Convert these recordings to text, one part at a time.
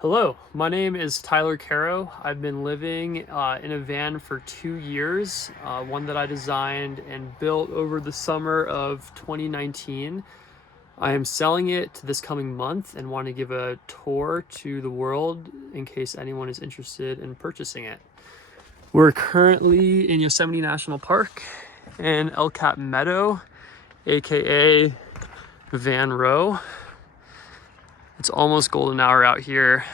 Hello, my name is Tyler Caro. I've been living in a van for 2 years, one that I designed and built over the summer of 2019. I am selling it this coming month and want to give a tour to the world in case anyone is interested in purchasing it. We're currently in Yosemite National Park in El Cap Meadow, aka Van Row. It's almost golden hour out here.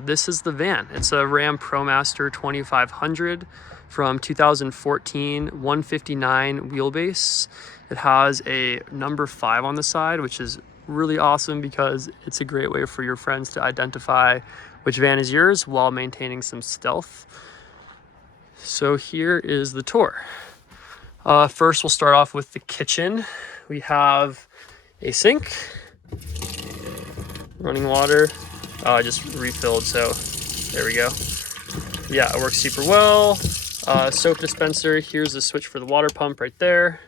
This is the van. It's a Ram Promaster 2500 from 2014, 159 wheelbase. It has a number 5 on the side, which is really awesome because it's a great way for your friends to identify which van is yours while maintaining some stealth. So here is the tour. First, we'll start off with the kitchen. We have a sink, running water. I just refilled, so there we go. Yeah, it works super well. Soap dispenser. Here's the switch for the water pump right there.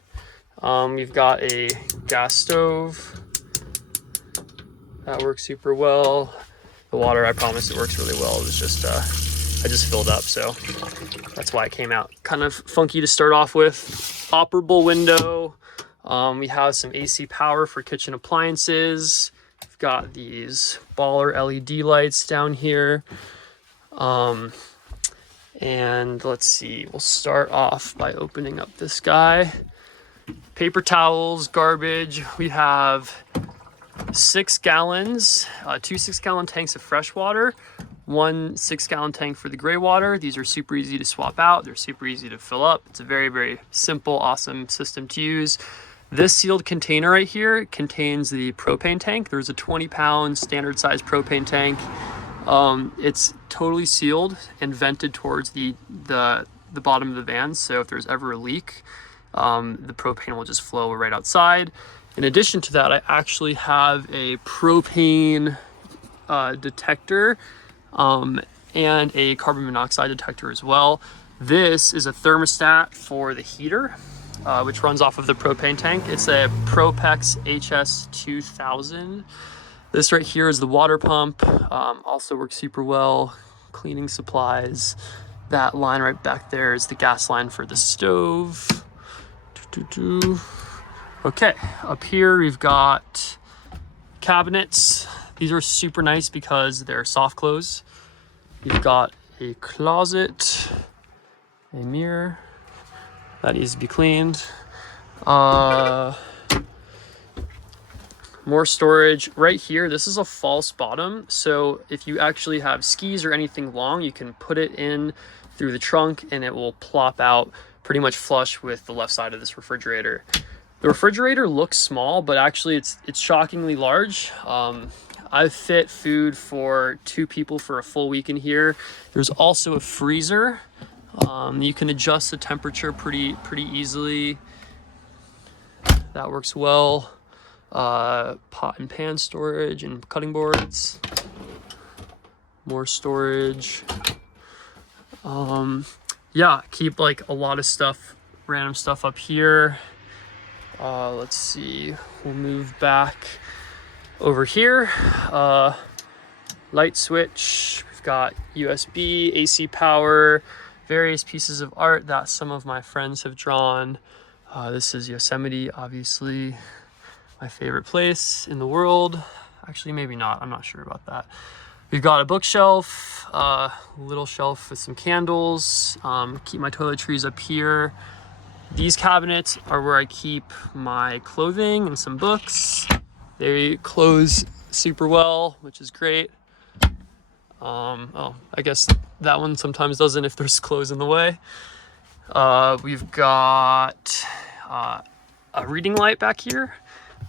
We've got a gas stove. That works super well. The water, I promise it works really well. It was just, I just filled up, so that's why it came out kind of funky to start off with. Operable window. We have some AC power for kitchen appliances. We've got these baller LED lights down here. And let's see, we'll start off by opening up this guy. Paper towels, garbage. We have 6 gallons, 2 6-gallon tanks of fresh water, 1 6-gallon tank for the gray water. These are super easy to swap out. They're super easy to fill up. It's a very, very simple, awesome system to use. This sealed container right here contains the propane tank. There's a 20-pound standard size propane tank. It's totally sealed and vented towards the bottom of the van. So if there's ever a leak, the propane will just flow right outside. In addition to that, I actually have a propane detector and a carbon monoxide detector as well. This is a thermostat for the heater, which runs off of the propane tank. It's a Propex HS2000. This right here is the water pump. Also works super well. Cleaning supplies. That line right back there is the gas line for the stove. Okay, up here we've got cabinets. These are super nice because they're soft close. You've got a closet, a mirror that needs to be cleaned. More storage right here. This is a false bottom, so if you actually have skis or anything long, you can put it in through the trunk and it will plop out pretty much flush with the left side of this refrigerator. The refrigerator looks small, but actually it's shockingly large. I've fit food for 2 people for a full week in here. There's also a freezer. You can adjust the temperature pretty easily. That works well. Pot and pan storage and cutting boards. More storage. Yeah, keep like a lot of stuff, random stuff up here. Let's see, we'll move back over here. Light switch, we've got USB, AC power, various pieces of art that some of my friends have drawn. This is Yosemite, obviously my favorite place in the world. Actually, maybe not, I'm not sure about that. We've got a bookshelf, a little shelf with some candles. Keep my toiletries up here. These cabinets are where I keep my clothing and some books. They close super well, which is great. Oh, I guess that one sometimes doesn't if there's clothes in the way. We've got a reading light back here.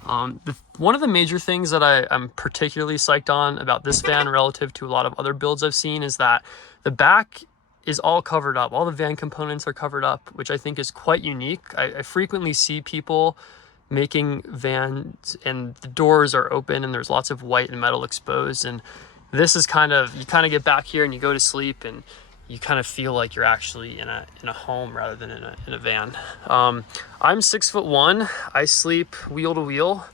One of the major things that I'm particularly psyched on about this van relative to a lot of other builds I've seen is that the back is all covered up. All the van components are covered up, which I think is quite unique. I frequently see people making vans and the doors are open and there's lots of white and metal exposed. And this is you kind of get back here and you go to sleep and you kind of feel like you're actually in a home rather than in a van. I'm 6'1". I sleep wheel to wheel.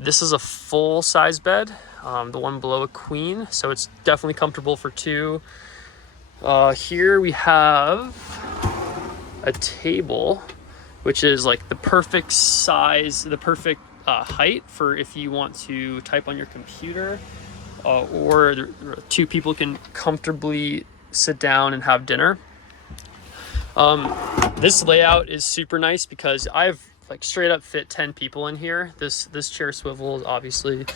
This is a full size bed. the one below a queen, so it's definitely comfortable for two. Here we have a table, which is like the perfect size, the perfect height for if you want to type on your computer, or two people can comfortably sit down and have dinner. This layout is super nice because I've like straight up fit 10 people in here. This chair swivel, obviously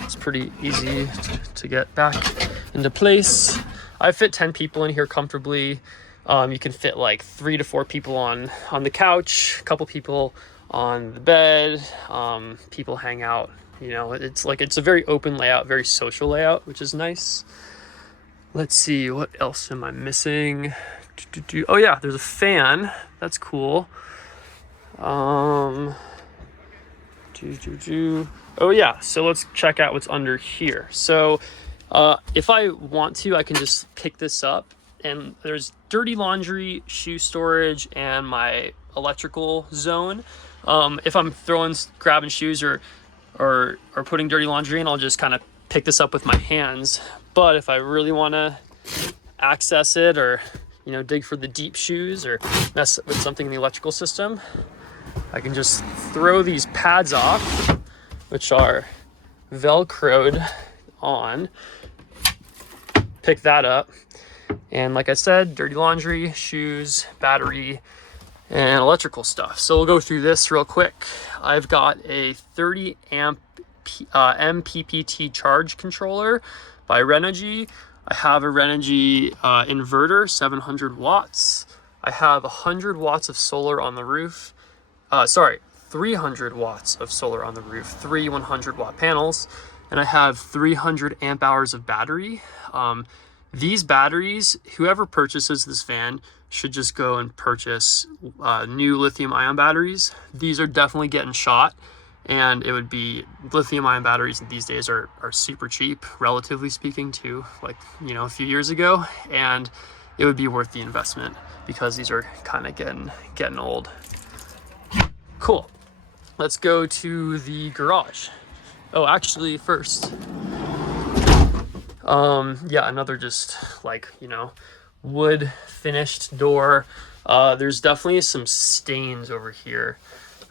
it's pretty easy to get back into place. I fit 10 people in here comfortably. You can fit like 3 to 4 people on the couch, a couple people on the bed. People hang out, you know, it's a very open layout, very social layout, which is nice. Let's see, what else am I missing? Oh yeah, there's a fan. That's cool. Oh yeah, so let's check out what's under here. So if I want to, I can just pick this up, and there's dirty laundry, shoe storage, and my electrical zone. If I'm grabbing shoes or putting dirty laundry in, I'll just kind of pick this up with my hands. But if I really want to access it, or you know, dig for the deep shoes or mess with something in the electrical system, I can just throw these pads off, which are velcroed on, pick that up, and like I said, dirty laundry, shoes, battery, and electrical stuff. So we'll go through this real quick. I've got a 30 amp MPPT charge controller by Renogy. I have a Renogy inverter, 700 watts. I have 100 watts of solar on the roof. 300 watts of solar on the roof, 3 100-watt panels, and I have 300 amp hours of battery. These batteries, whoever purchases this van should just go and purchase new lithium-ion batteries. These are definitely getting shot, and it would be, lithium-ion batteries these days are super cheap, relatively speaking, to like, you know, a few years ago, and it would be worth the investment because these are kind of getting old. Cool. Let's go to the garage. Oh, actually first, yeah, another just like, you know, wood finished door. There's definitely some stains over here.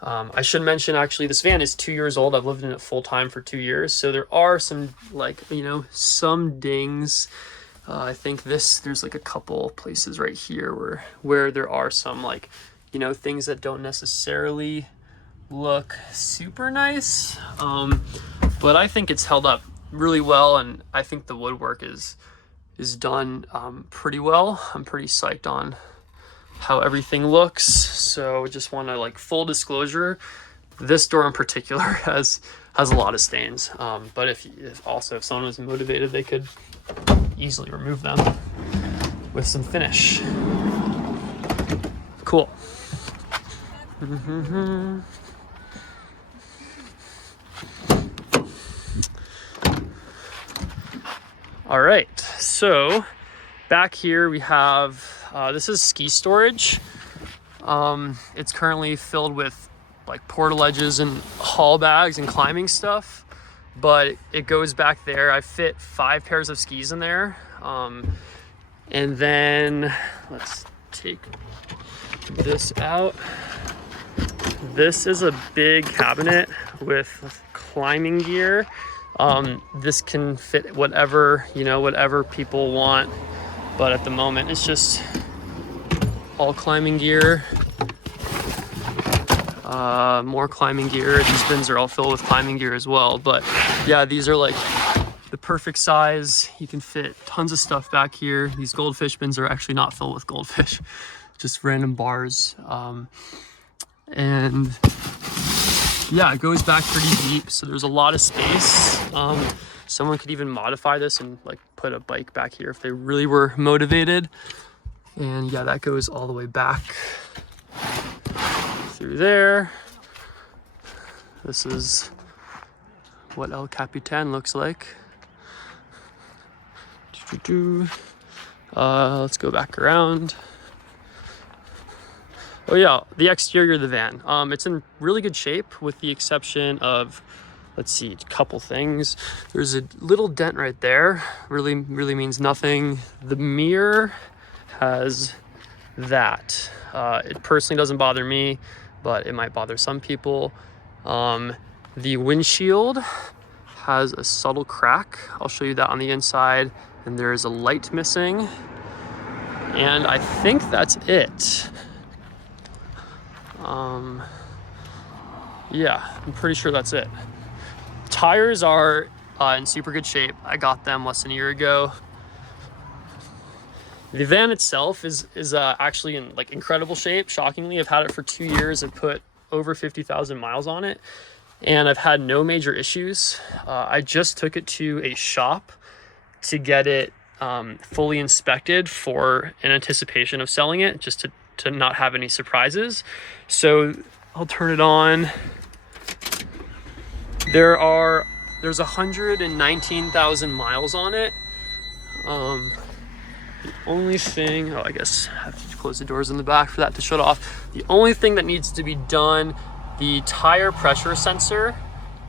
I should mention, actually, this van is 2 years old. I've lived in it full time for 2 years, so there are some, like, you know, some dings. I think there's like a couple places right here where there are some, like, you know, things that don't necessarily look super nice, but I think it's held up really well, and I think the woodwork is done pretty well. I'm pretty psyched on how everything looks. So just want to, like, full disclosure, this door in particular has a lot of stains, but if someone was motivated, they could easily remove them with some finish. Cool. All right, so back here we have, this is ski storage. It's currently filled with like portaledges and haul bags and climbing stuff, but it goes back there. I fit 5 pairs of skis in there. And then let's take this out. This is a big cabinet with climbing gear. This can fit whatever people want, but at the moment it's just all climbing gear. More climbing gear. These bins are all filled with climbing gear as well, but yeah, these are like the perfect size. You can fit tons of stuff back here. These goldfish bins are actually not filled with goldfish, just random bars. And yeah, it goes back pretty deep, so there's a lot of space. Someone could even modify this and like put a bike back here if they really were motivated. And yeah, that goes all the way back through there. This is what El Capitan looks like. Let's go back around. Oh yeah, the exterior of the van. It's in really good shape with the exception of let's see, a couple things. There's a little dent right there, really means nothing. The mirror has that. It personally doesn't bother me, but it might bother some people. The windshield has a subtle crack. I'll show you that on the inside. And there is a light missing. And I think that's it. Yeah, I'm pretty sure that's it. Tires are in super good shape. I got them less than a year ago. The van itself is actually in like incredible shape. Shockingly, I've had it for 2 years and put over 50,000 miles on it, and I've had no major issues. I just took it to a shop to get it fully inspected in anticipation of selling it, just to not have any surprises. So I'll turn it on. There's 119,000 miles on it. The only thing, I guess I have to close the doors in the back for that to shut off. The only thing that needs to be done, the tire pressure sensor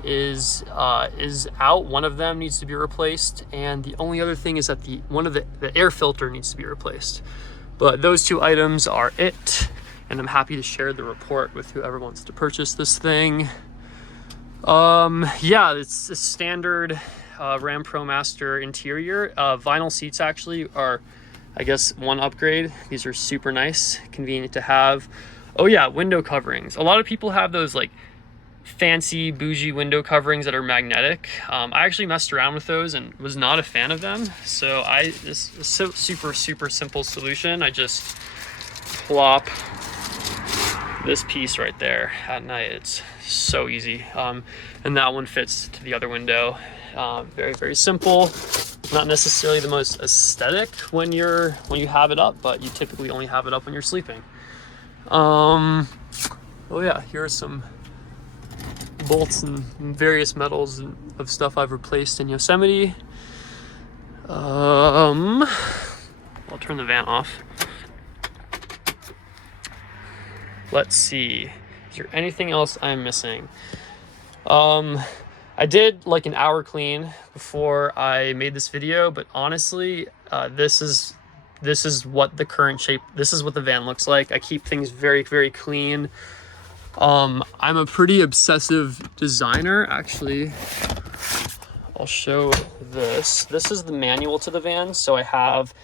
is out. One of them needs to be replaced, and the only other thing is that the air filter needs to be replaced. But those two items are it, and I'm happy to share the report with whoever wants to purchase this thing. Yeah, it's a standard Ram Promaster interior. Vinyl seats actually are, I guess, one upgrade. These are super nice, convenient to have. Oh yeah, window coverings. A lot of people have those like fancy bougie window coverings that are magnetic. I actually messed around with those and was not a fan of them. So this is super simple solution. I just plop this piece right there at night. It's so easy. And that one fits to the other window. Very simple. Not necessarily the most aesthetic when you have it up, but you typically only have it up when you're sleeping. Oh yeah, here are some bolts and various metals of stuff I've replaced in Yosemite. I'll turn the van off. Let's see, is there anything else I'm missing? I did like an hour clean before I made this video, but honestly, this is what the current shape, this is what the van looks like. I keep things very clean. I'm a pretty obsessive designer. Actually, I'll show this. This is the manual to the van. So I have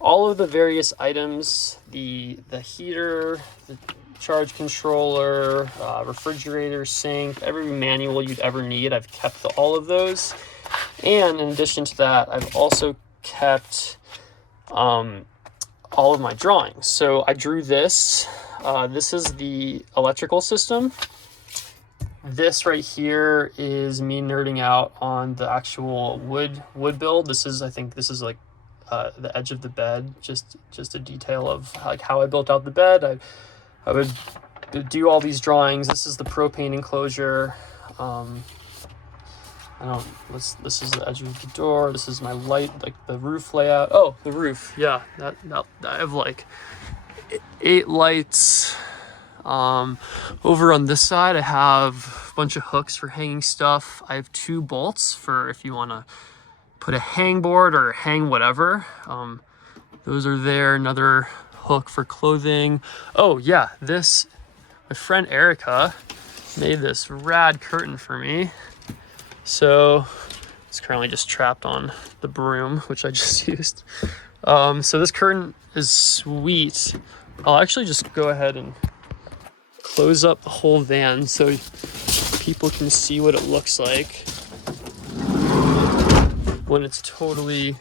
all of the various items, the heater, the charge controller, refrigerator, sink, every manual you'd ever need. I've kept all of those. And in addition to that, I've also kept all of my drawings. So I drew this. This is the electrical system. This right here is me nerding out on the actual wood build. I think this is like the edge of the bed, just a detail of like how I built out the bed. I would do all these drawings. This is the propane enclosure. This is the edge of the door. This is my light, like the roof layout. Oh, the roof. Yeah, that I have like 8 lights. Over on this side, I have a bunch of hooks for hanging stuff. I have 2 bolts for if you want to put a hang board or hang whatever. Those are there. Another hook for clothing. Oh yeah, my friend Erica made this rad curtain for me. So it's currently just trapped on the broom, which I just used. So this curtain is sweet. I'll actually just go ahead and close up the whole van so people can see what it looks like when it's totally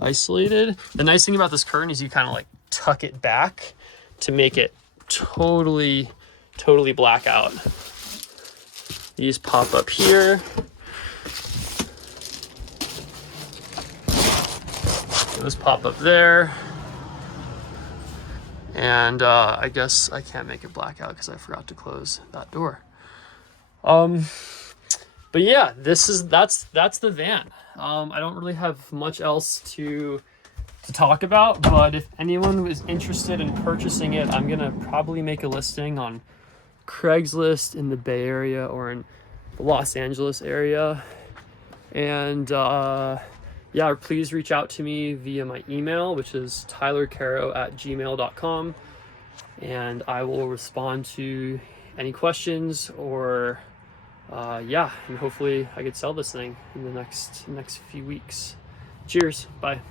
isolated. The nice thing about this curtain is you kind of like tuck it back to make it totally black out. These pop up here. Those pop up there. And I guess I can't make it black out because I forgot to close that door. But yeah, that's the van. I don't really have much else to talk about, but if anyone is interested in purchasing it, I'm gonna probably make a listing on Craigslist in the Bay Area or in the Los Angeles area. And yeah, please reach out to me via my email, which is tylercaro@gmail.com, and I will respond to any questions, or yeah, and hopefully I could sell this thing in the next few weeks. Cheers, bye.